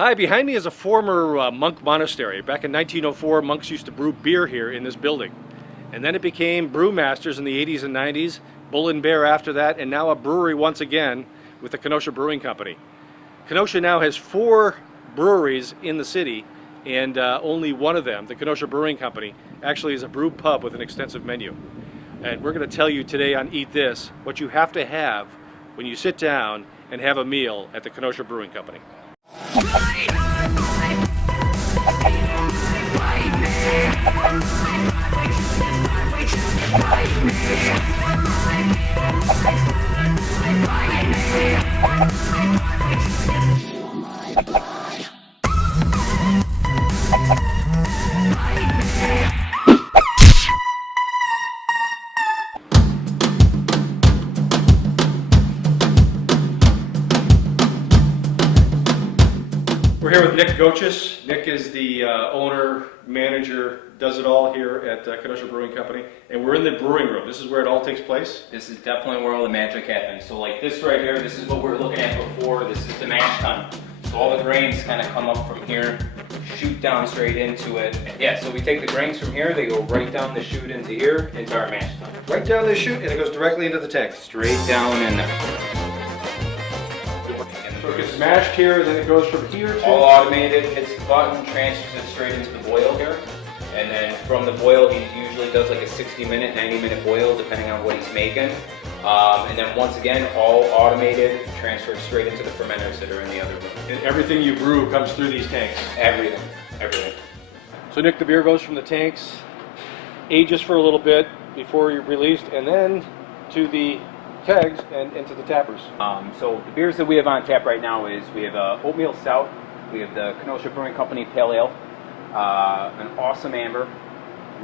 Hi, behind me is a former monk monastery. Back in 1904, monks used to brew beer here in this building. And then it became brewmasters in the 80s and 90s, Bull and Bear after that, and now a brewery once again with the Kenosha Brewing Company. Kenosha now has 4 breweries in the city, and only one of them, the Kenosha Brewing Company, actually is a brew pub with an extensive menu. And we're going to tell you today on Eat This what you have to have when you sit down and have a meal at the Kenosha Brewing Company. We're here with Nick Gochis. Nick is the owner, manager, does it all here at Kenosha Brewing Company. And we're in the brewing room. This is where it all takes place? This is definitely where all the magic happens. So like this right here, this is what we were looking at before. This is the mash tun. So all the grains kind of come up from here, shoot down straight into it. Yeah, so we take the grains from here, they go right down the chute into here, into our mash tun. Right down the chute, and it goes directly into the tank. Straight down in there. So it gets mashed here, and then it goes from here to... All automated, hits the button, transfers it straight into the boil here. And then from the boil, he usually does like a 60-minute, 90-minute boil, depending on what he's making. And then once again, all automated, transfers straight into the fermenters that are in the other room. And everything you brew comes through these tanks? Everything, everything. So Nick, the beer goes from the tanks, ages for a little bit before you're released, and then to the kegs and into the tappers. So the beers that we have on tap right now is we have oatmeal stout, we have the Kenosha Brewing Company Pale Ale, an awesome amber,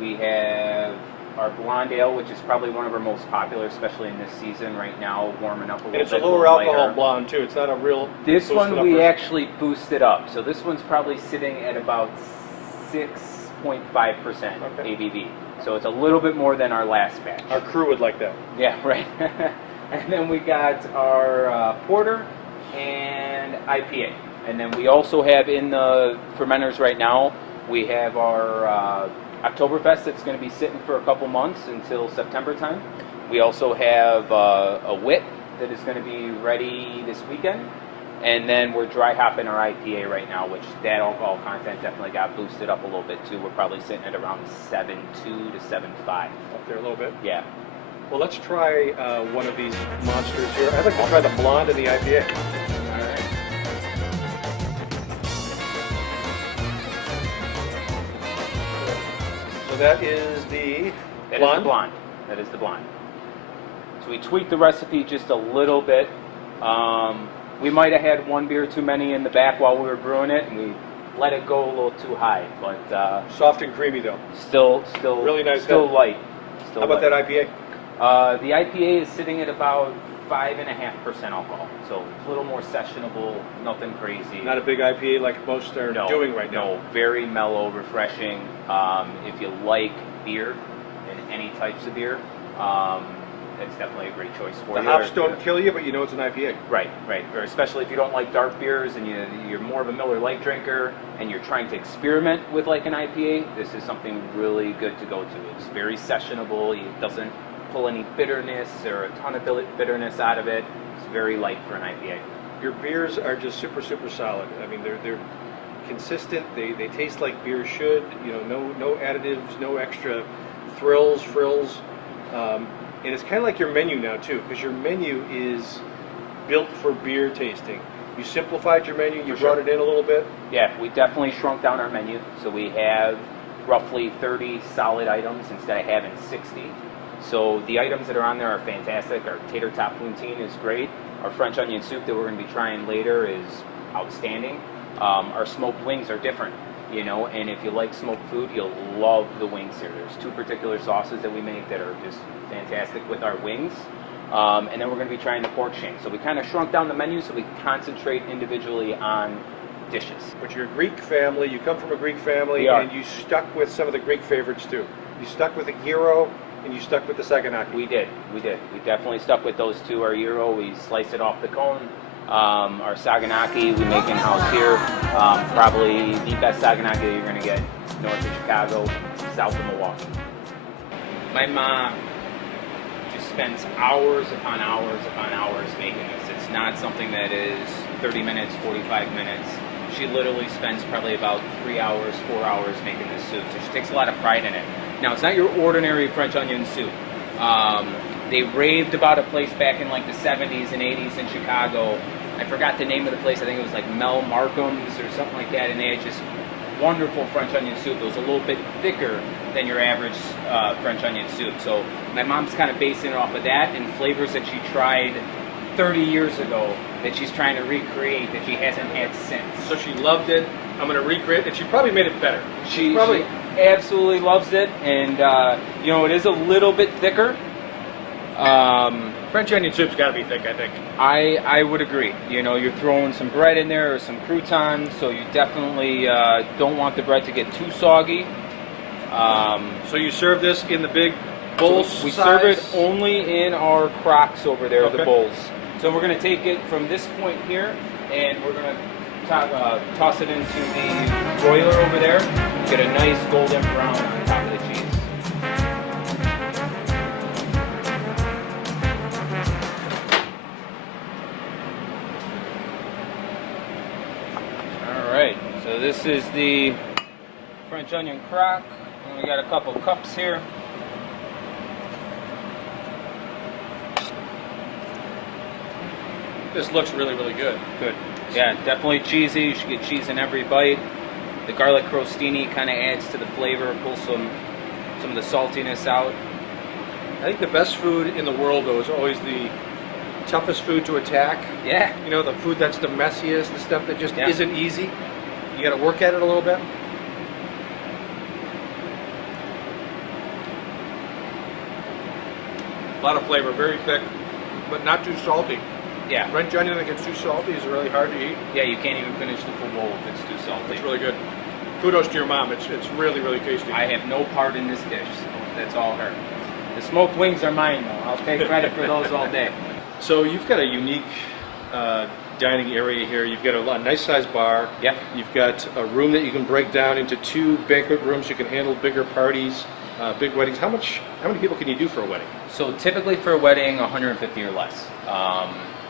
we have our blonde ale, which is probably one of our most popular, especially in this season right now, warming up a little bit. And it's a lower alcohol blonde too. It's not a real. This one we actually boosted up, so this one's probably sitting at about 6.5% ABV. So it's a little bit more than our last batch. Our crew would like that. Yeah, right. And then we got our porter and IPA. And then we also have in the fermenters right now, we have our Oktoberfest that's going to be sitting for a couple months until September time. We also have a wit that is going to be ready this weekend. And then we're dry hopping our IPA right now, which that alcohol content definitely got boosted up a little bit too. We're probably sitting at around 7.2 to 7.5. Up there a little bit? Yeah. Well, let's try one of these monsters here. I'd like to try the blonde and the IPA. All right. So that is the That blonde? is the blonde. That is the blonde. So we tweaked the recipe just a little bit. We might have had one beer too many in the back while we were brewing it, and we let it go a little too high. But soft and creamy though. Still really nice. Still light. How about that IPA? The IPA is sitting at about 5.5% alcohol, so it's a little more sessionable. Nothing crazy. Not a big IPA like most are doing right now. No, very mellow, refreshing. If you like beer and any types of beer, it's definitely a great choice for you. The hops don't kill you, but you know it's an IPA. Right. Or especially if you don't like dark beers and you're more of a Miller Lite drinker and you're trying to experiment with like an IPA, this is something really good to go to. It's very sessionable. It doesn't pull any bitterness or a ton of bitterness out of it. It's very light for an IPA. Your beers are just super solid. I mean, they're consistent. They taste like beer should. You know, no additives, no extra frills. And it's kind of like your menu now too, because your menu is built for beer tasting. You simplified your menu, you brought it in a little bit. Yeah, we definitely shrunk down our menu. So we have roughly 30 solid items instead of having 60. So the items that are on there are fantastic. Our tater tot poutine is great. Our French onion soup that we're going to be trying later is outstanding. Our smoked wings are different. You know, and if you like smoked food, you'll love the wings here. There's 2 particular sauces that we make that are just fantastic with our wings. And then we're going to be trying the pork shank. So we kind of shrunk down the menu so we concentrate individually on dishes. But you're a Greek family, you come from a Greek family, and you stuck with some of the Greek favorites too. You stuck with the gyro, and you stuck with the saganaki. We did. We definitely stuck with those two. Our gyro, we sliced it off the cone, Our saganaki we make in-house here. Probably the best saganaki that you're going to get north of Chicago, south of Milwaukee. My mom just spends hours upon hours upon hours making this. It's not something that is 30 minutes, 45 minutes. She literally spends probably about 3 hours, 4 hours making this soup. So she takes a lot of pride in it. Now, it's not your ordinary French onion soup. They raved about a place back in like the 70s and 80s in Chicago. I forgot the name of the place. I think it was like Mel Markham's or something like that. And they had just wonderful French onion soup. It was a little bit thicker than your average French onion soup. So my mom's kind of basing it off of that and flavors that she tried 30 years ago that she's trying to recreate that she hasn't had since. So she loved it. I'm going to recreate it. And she probably made it better. She absolutely loves it. And, you know, it is a little bit thicker. French onion soup's got to be thick, I think. I would agree. You know, you're throwing some bread in there or some croutons, so you definitely don't want the bread to get too soggy. So you serve this in the big bowls? So we serve it only in our crocks over there, the bowls. So we're going to take it from this point here, and we're going to toss it into the broiler over there. Get a nice golden brown on top of the cheese. Alright, so this is the French onion crock, and we got a couple cups here. This looks really, really good. Good. Yeah, definitely cheesy. You should get cheese in every bite. The garlic crostini kind of adds to the flavor, pulls some of the saltiness out. I think the best food in the world, though, is always the toughest food to attack. Yeah. You know, the food that's the messiest, the stuff that just isn't easy. You got to work at it a little bit. A lot of flavor, very thick, but not too salty. Yeah. French onion that gets too salty is really hard to eat. Yeah, you can't even finish the full bowl if it's too salty. It's really good. Kudos to your mom. It's really, really tasty. I have no part in this dish, so that's all her. The smoked wings are mine, though. I'll take credit for those all day. So you've got a unique dining area here. You've got a nice sized bar. Yep. You've got a room that you can break down into 2 banquet rooms. You can handle bigger parties, big weddings. How many people can you do for a wedding? So typically for a wedding, 150 or less.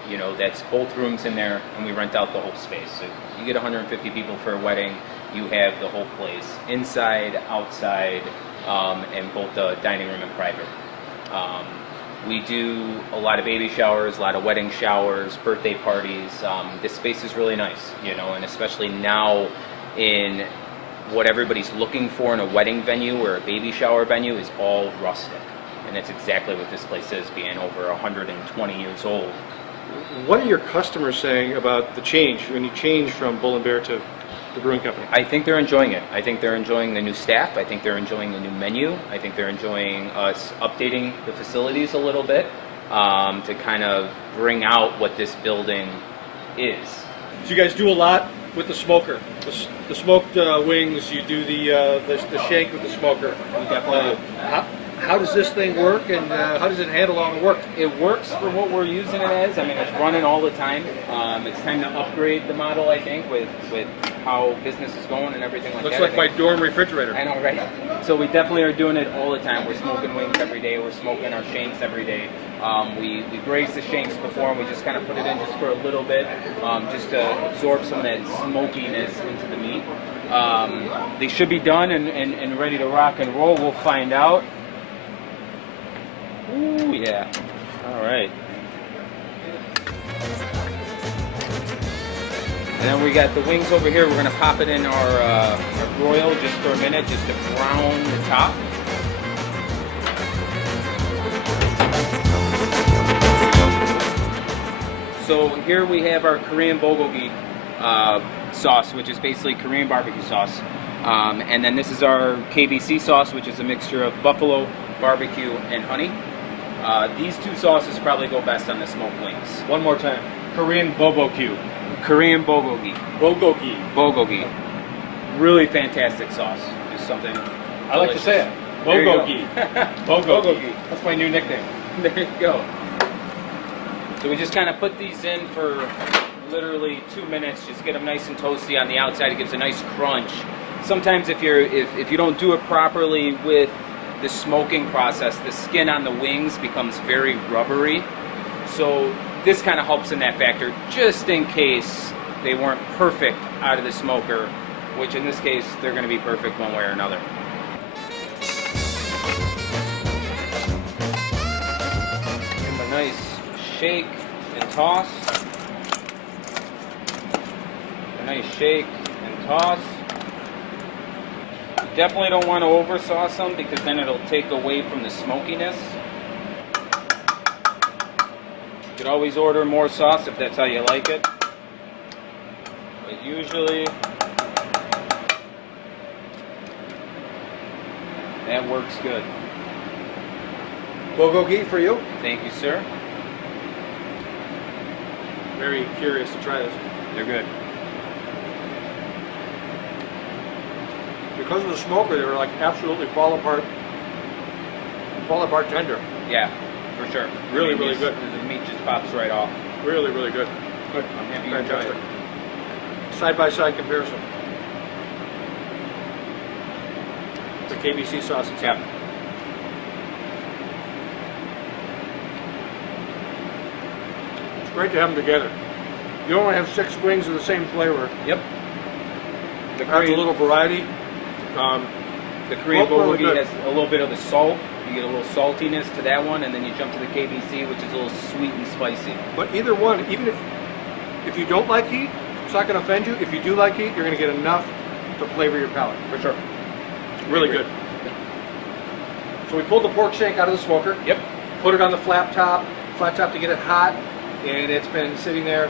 You know, that's both rooms in there, and we rent out the whole space. So you get 150 people for a wedding, you have the whole place, inside, outside, and both the dining room and private. We do a lot of baby showers, a lot of wedding showers, birthday parties. This space is really nice, you know, and especially now in what everybody's looking for in a wedding venue or a baby shower venue is all rustic. And that's exactly what this place is, being over 120 years old. What are your customers saying about the change, when you change from Bull and Bear to the brewing company? I think they're enjoying it. I think they're enjoying the new staff. I think they're enjoying the new menu. I think they're enjoying us updating the facilities a little bit to kind of bring out what this building is. So you guys do a lot with the smoker. The smoked wings, you do the shank with the smoker. We definitely How does this thing work, and how does it handle all the work? It works for what we're using it as. I mean, it's running all the time. It's time to upgrade the model, I think, with how business is going and everything like that. Looks like my dorm refrigerator. I know, right? So we definitely are doing it all the time. We're smoking wings every day. We're smoking our shanks every day. We braise the shanks before, and we just kind of put it in just for a little bit, just to absorb some of that smokiness into the meat. They should be done and ready to rock and roll. We'll find out. Ooh, yeah. All right. And then we got the wings over here. We're going to pop it in our broil just for a minute, just to brown the top. So here we have our Korean bulgogi sauce, which is basically Korean barbecue sauce. And then this is our KBC sauce, which is a mixture of buffalo, barbecue, and honey. These two sauces probably go best on the smoked wings. One more time. Korean bulgogi. Korean bulgogi. Bulgogi. Bulgogi. Really fantastic sauce. Just something delicious. I like to say it. Bulgogi. Bulgogi. That's my new nickname. There you go. So we just kind of put these in for literally 2 minutes. Just get them nice and toasty on the outside. It gives a nice crunch. Sometimes if you don't do it properly with the smoking process, the skin on the wings becomes very rubbery. So this kind of helps in that factor, just in case they weren't perfect out of the smoker, which in this case, they're going to be perfect one way or another. Give them a nice shake and toss. A nice shake and toss. You definitely don't want to over sauce them because then it'll take away from the smokiness. You could always order more sauce if that's how you like it. But usually that works good. Bulgogi for you. Thank you, sir. Very curious to try this. They're good. Because of the smoker, they were like absolutely fall apart tender. Yeah, for sure. Really, I mean, really good. The meat just pops right off. Really, really good. Good. I'm happy you enjoyed Fantastic. it. Side-by-side comparison. The KBC sauce itself. Yeah. It's great to have them together. You don't want to have 6 wings of the same flavor. Yep. The Adds a Korean, little variety. the Korean both really bulgogi good. has a little bit of the salt. You get a little saltiness to that one, and then you jump to the KBC, which is a little sweet and spicy. But either one, even if you don't like heat, it's not going to offend you. If you do like heat, you're going to get enough to flavor your palate. For sure. Really good. So we pulled the pork shank out of the smoker. Yep. Put it on the flat top to get it hot, and it's been sitting there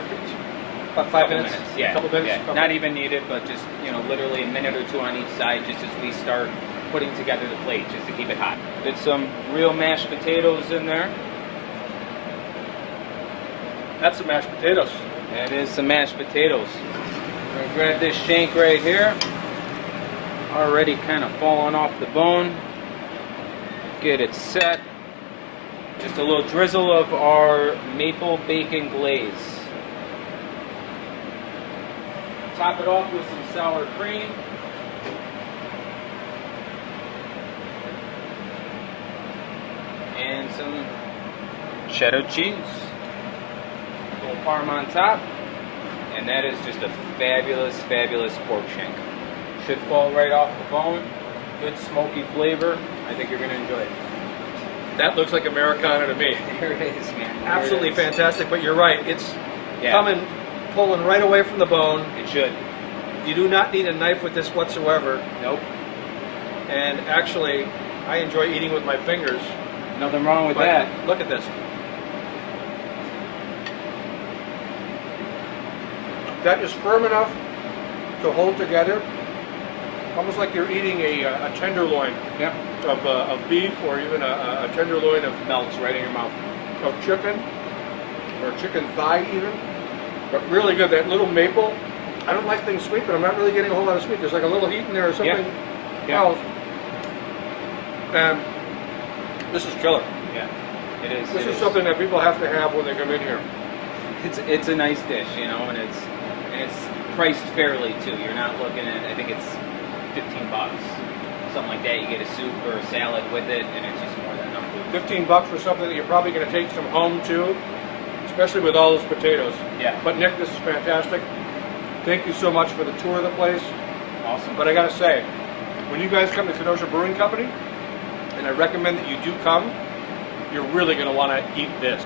about 5 minutes. Yeah. Couple minutes. Yeah. Couple- Not even needed, but just literally a minute or two on each side, just as we start putting together the plate, just to keep it hot. Get some real mashed potatoes in there. That's some mashed potatoes. That is some mashed potatoes. I'm gonna grab this shank right here. Already kind of falling off the bone. Get it set. Just a little drizzle of our maple bacon glaze. Top it off with some sour cream. And some cheddar cheese. A little parm on top. And that is just a fabulous, fabulous pork shank. Should fall right off the bone. Good smoky flavor. I think you're going to enjoy it. That looks like Americana to me. There it is, man. There Absolutely it is. fantastic, but you're right. It's Yeah. pulling right away from the bone. It should. You do not need a knife with this whatsoever. Nope. And actually, I enjoy eating with my fingers. Nothing wrong with But that. look at this. That is firm enough to hold together, almost like you're eating a tenderloin Yeah. of beef, or even a tenderloin of Melts right in your mouth. chicken, or chicken thigh even. But really good. That little maple. I don't like things sweet, but I'm not really getting a whole lot of sweet. There's like a little heat in there or something Yeah. else. And this is killer. Yeah. It is. This it is something that people have to have when they come in here. It's a nice dish, and it's priced fairly too. You're not looking at, I think it's $15, something like that. You get a soup or a salad with it, and it's just more than enough food. $15 for something that you're probably going to take some home too, especially with all those potatoes. Yeah. But Nick, this is fantastic. Thank you so much for the tour of the place. Awesome. But I got to say, when you guys come to Kenosha Brewing Company, and I recommend that you do come, you're really going to want to eat this.